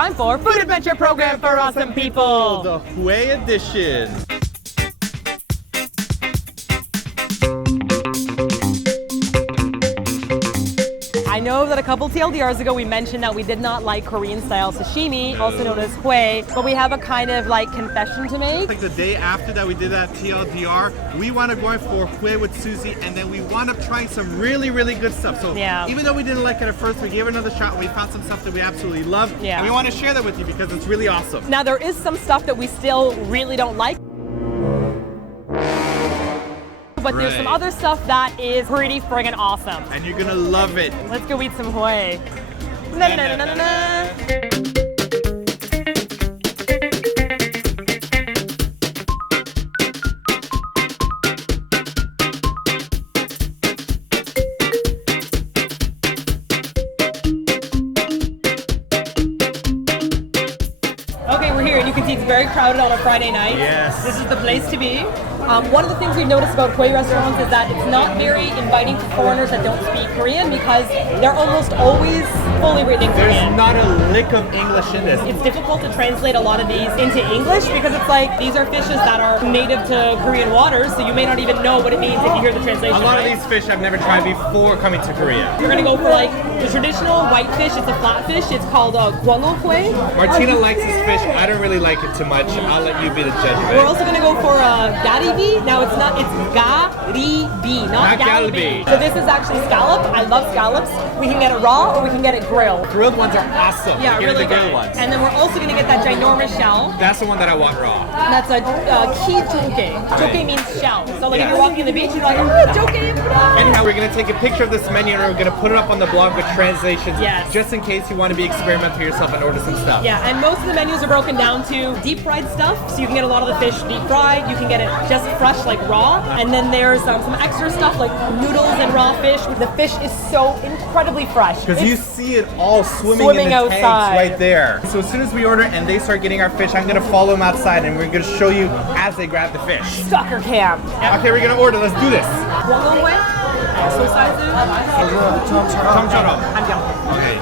time for Food Adventure Program for Awesome People. The Hweh edition. I know that a couple TLDRs ago we mentioned that we did not like Korean style sashimi, also known as Hweh, but we have a kind of like confession to make. Like the day after that we did that TLDR, we wound up going for Hweh with Sushi, and then we wound up trying some really, really good stuff. So even though we didn't like it at first, we gave it another shot. We found some stuff that we absolutely love, and we want to share that with you because it's really awesome. Now there is some stuff that we still really don't like. But there's some other stuff that is pretty friggin' awesome. And you're gonna love it. Let's go eat some Hweh. Na na na na na na. Okay, we're here and you can see it's very crowded on a Friday night. Yes. This is the place to be. One of the things we've noticed about Hweh restaurants is that it's not very inviting to foreigners that don't speak Korean because they're almost always fully written in Korean. There's not a lick of English in this. It's difficult to translate a lot of these into English because it's like these are fishes that are native to Korean waters, so you may not even know what it means if you hear the translation. A lot of these fish I've never tried before coming to Korea. We're gonna go for like the traditional white fish. It's a flat fish. It's called gwangho Hweh. Martina likes this fish. I don't really like it too much. I'll let you be the judge of it. We're also gonna go for garibi. Now it's garibi, not galbi. So this is actually scallop. I love scallops. We can get it raw or we can get it grilled. Grilled ones are awesome. Yeah, really the good. grilled ones. And then we're also gonna get that ginormous shell. That's the one that I want raw. That's a ki joke. Joke means shell. So like if you're walking on the beach, you're like, oh, joke. Anyhow, we're gonna take a picture of this menu and we're gonna put it up on the blog with translations. Yes. Just in case you want to be experimental yourself and order some stuff. Yeah, and most of the menus are broken down to deep fried stuff. So you can get a lot of the fish deep fried. You can get it just fresh, like raw. And then there's some extra stuff like noodles and raw fish. The fish is so incredibly fresh. Because you see it all swimming in the outside. tanks right there. So as soon as we order and they start getting our fish, I'm gonna follow them outside and we're gonna show you as they grab the fish. Stalker cam. Yep. Okay, we're gonna order. Let's do this. gwangho Hweh. Okay.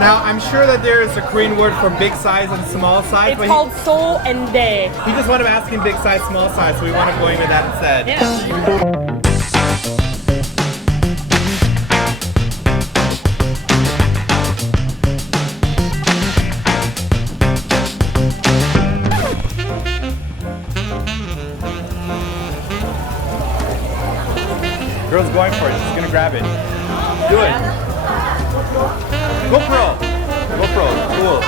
Now I'm sure that there is a Korean word for big size and small size. It's called so and de. He just wanted to ask him big size, small size, so we want to go in with that instead. Yeah. Girl's going for it. She's gonna grab it. Do it. GoPro. GoPro. Cool.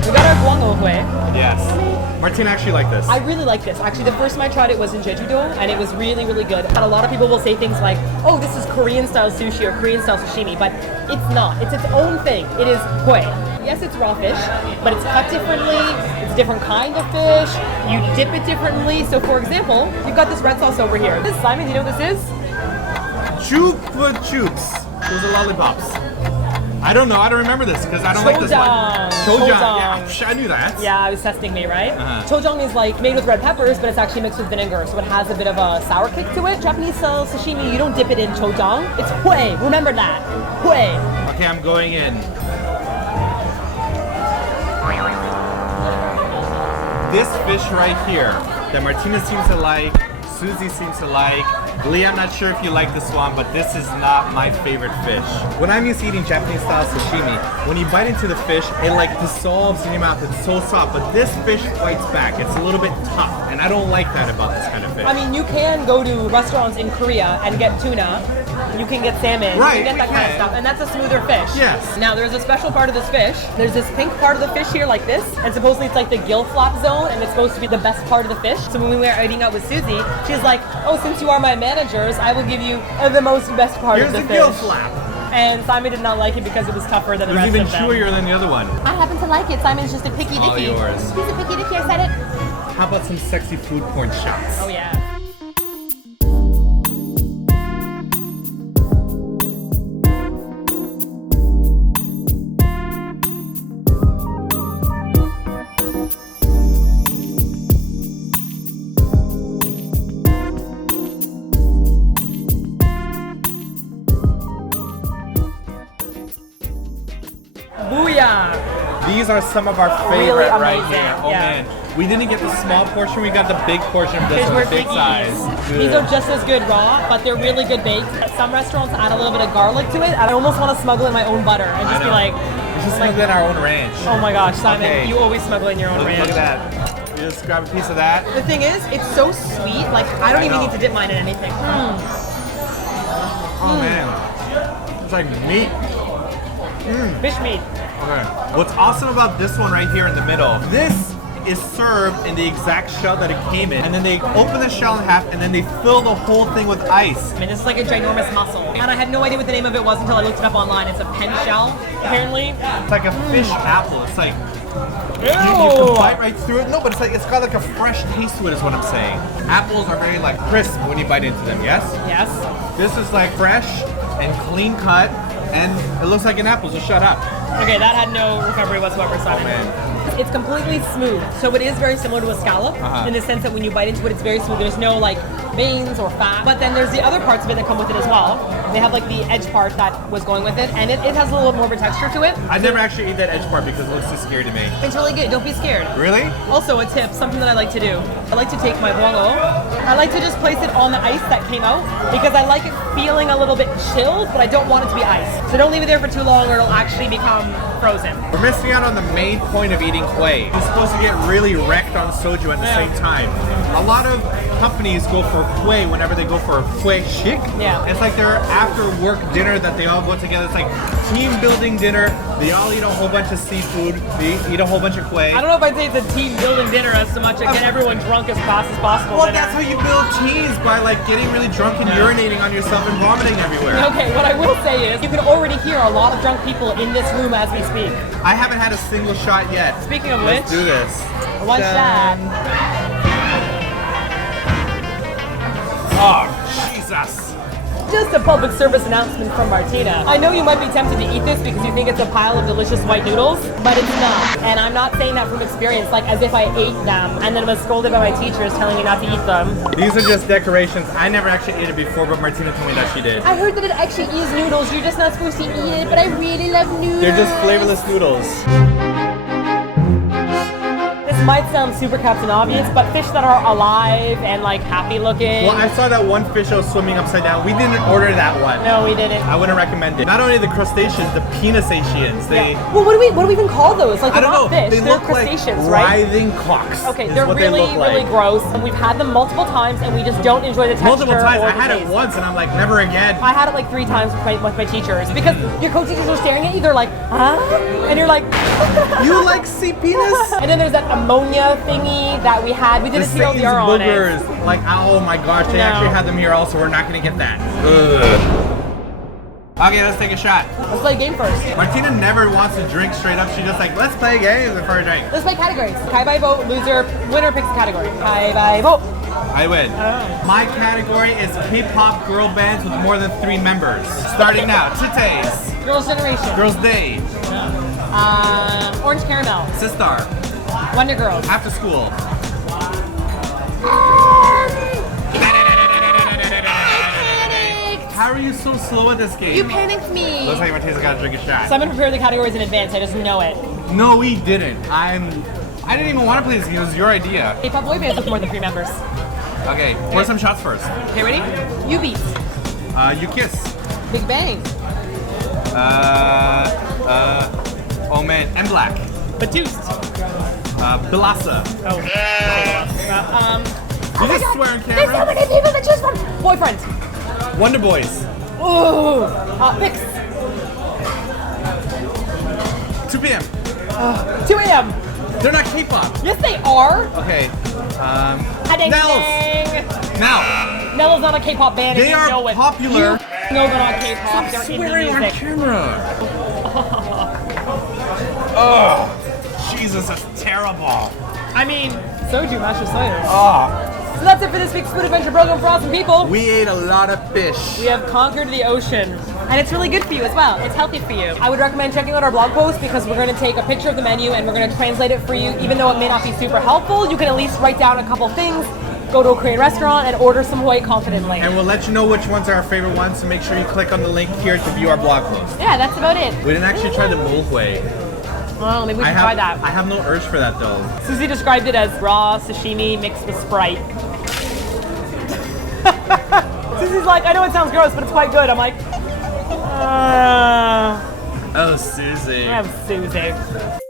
We got our gwangho Hweh. Yes. Martina actually liked this. I really like this. Actually, the first time I tried it was in Jeju-do, and it was really, really good. And a lot of people will say things like, oh, this is Korean-style sushi or Korean-style sashimi, but it's not. It's its own thing. It is Hweh. Yes, it's raw fish, but it's cut differently. It's a different kind of fish. You dip it differently. So, for example, you've got this red sauce over here. This, Simon, do you know what this is? Chupa Chups. Those are lollipops. I don't know. I don't remember this because I don't like this one. Chojang. Yeah, I knew that. Yeah, it was testing me, right? Chojang is like made with red peppers, but it's actually mixed with vinegar, so it has a bit of a sour kick to it. Japanese style sashimi, you don't dip it in chojang. It's Hweh. Remember that. Hweh. Okay, I'm going in. This fish right here that Martina seems to like, Susie seems to like, Lee, I'm not sure if you like this one, but this is not my favorite fish. When I'm used to eating Japanese style sashimi, when you bite into the fish, it like dissolves in your mouth. It's so soft, but this fish fights back. It's a little bit tough, and I don't like that about this kind of fish. I mean, you can go to restaurants in Korea and get tuna. You can get salmon. Right, you can get that kind of stuff, and that's a smoother fish. Yes. Now, there's a special part of this fish. There's this pink part of the fish here like this, and supposedly it's like the gill flap zone, and it's supposed to be the best part of the fish. So when we were eating out with Susie, she's like, oh, since you are my managers, I will give you the most best part of the fish. Here's the gill flap. And Simon did not like it because it was tougher than the rest of them. It was even chewier than the other one. I happen to like it. Simon's just a picky dicky. All yours. He's a picky dicky, I said it. How about some sexy food porn shots? Oh yeah. These are some of our Really favorite right amazing, here. Oh yeah. man. We didn't get the small portion, we got the big portion of this Because one, we're the big biggies. size. These are just as good raw, but they're really good baked. Some restaurants add a little bit of garlic to it, and I almost want to smuggle in my own butter and just be like, we should smuggle in our own ranch. oh my gosh, Simon, Okay. you always smuggle in your own ranch. Look at that. You just grab a piece of that. The thing is, it's so sweet, like I don't even need to dip mine in anything. Oh man. It's like meat. Fish meat. Okay. What's awesome about this one right here in the middle, this is served in the exact shell that it came in, and then they open the shell in half, and then they fill the whole thing with ice. I mean, this is like a ginormous mussel. And I had no idea what the name of it was until I looked it up online. It's a pen shell, apparently. It's like a fish apple. It's like you Ew! can bite right through it. No, but it's got like a fresh taste to it is what I'm saying. Apples are very like crisp when you bite into them, yes? Yes. This is like fresh and clean cut, and it looks like an apple, so shut up. Okay, that had no recovery whatsoever, Simon. Man. It's completely smooth, so it is very similar to a scallop in the sense that when you bite into it, it's very smooth. There's no like veins or fat. But then there's the other parts of it that come with it as well. They have like the edge part that was going with it, and it has a little bit more of a texture to it. I never actually ate that edge part because it looks too scary to me. It's really good. Don't be scared. Really? Also, a tip, something that I like to do. I like to take my huongo. I like to just place it on the ice that came out because I like it feeling a little bit chilled, but I don't want it to be ice. So don't leave it there for too long or it'll actually become frozen. We're missing out on the main point of eating Hweh. You're supposed to get really wrecked on soju at the same time. A lot of companies go for Hweh whenever they go for a Hweh chic. Yeah. It's like their after work dinner that they all go together. It's like team building dinner. They all eat a whole bunch of seafood. They eat a whole bunch of Hweh. I don't know if I'd say it's a team building dinner as so much as get everyone drunk as fast as possible. Well, dinner. that's how you build teams, by like getting really drunk and urinating on yourself and vomiting everywhere. Okay, what I will say is you can already hear a lot of drunk people in this room as we speak. I haven't had a single shot yet. Speaking of Let's which, do this. one shot. Oh, Jesus. Just a public service announcement from Martina. I know you might be tempted to eat this because you think it's a pile of delicious white noodles, but it's not. And I'm not saying that from experience, like as if I ate them and then was scolded by my teachers telling me not to eat them. These are just decorations. I never actually ate it before, but Martina told me that she did. I heard that it actually is noodles. You're just not supposed to eat it, but I really love noodles. They're just flavorless noodles. This might sound super Captain Obvious, but fish that are alive and like happy looking. Well, I saw that one fish that was swimming upside down. We didn't order that one. No, we didn't. I wouldn't recommend it. Not only the crustaceans, the penisatians. They, Well, what do we even call those? Like I they're don't not know. fish. They They're look like crustaceans, right? writhing cocks. Okay, is they're what really, they look like. really gross. And we've had them multiple times, and we just don't enjoy the texture. Multiple times. or I the had it taste. once, and I'm like, never again. I had it like 3 times with my teachers because your co-teachers are staring at you. They're like, huh? And you're like, You like sea penis? And then there's that ammonia thingy that we had. We did a Satan's TLDR on it. boogers. Like, oh my gosh, they No. actually had them here also. We're not going to get that. Ugh. Okay, let's take a shot. Let's play a game first. Martina never wants to drink straight up. She's just like, let's play games before a drink. Let's play categories. Kai by vote, loser, winner picks a category. Kai by vote. I win. Oh. My category is K-pop girl bands with more than 3 members. Starting now, Titties, Girls' Generation. Girls' Day, Orange Caramel. Sistar, Wonder Girls. After School. How are you so slow at this game? You panicked me. Looks like Martina's got to drink a shot. Simon prepared the categories in advance. I just know it. No, we didn't. I didn't even want to play this game. It was your idea. K-pop boy bands with more than 3 members. Okay, pour some shots first. Okay, ready? You beat. You Kiss. Big Bang. Oh man, M Black. Batoost. Bilasa. Oh. You just swear on There's so camera. many people to choose from. Boyfriend. Wonder Boys. Ooh. Picks. 2 p.m. 2 a.m. They're not K-pop. Yes, they are. Okay. Ding, Nels. ding. Now. Nell is not a K-pop band. They if you are know it. popular. You know they're not K-pop. They're indie Swearing on music. camera. Oh, Jesus, that's terrible. I mean, Soju, Master Slayer. Oh, So that's it for this week's Food Adventure program for awesome people. we ate a lot of fish. We have conquered the ocean. And it's really good for you as well. It's healthy for you. I would recommend checking out our blog post because we're going to take a picture of the menu and we're going to translate it for you. Even though it may not be super helpful, you can at least write down a couple things, go to a Korean restaurant, and order some Hweh confidently. And we'll let you know which ones are our favorite ones, so make sure you click on the link here to view our blog post. Yeah, that's about it. We didn't actually try the mole Hweh. Oh, maybe we should try that. I have no urge for that though. Susie described it as raw sashimi mixed with Sprite. Susie's like, I know it sounds gross, but it's quite good. I'm like, Oh, Susie. I have Susie.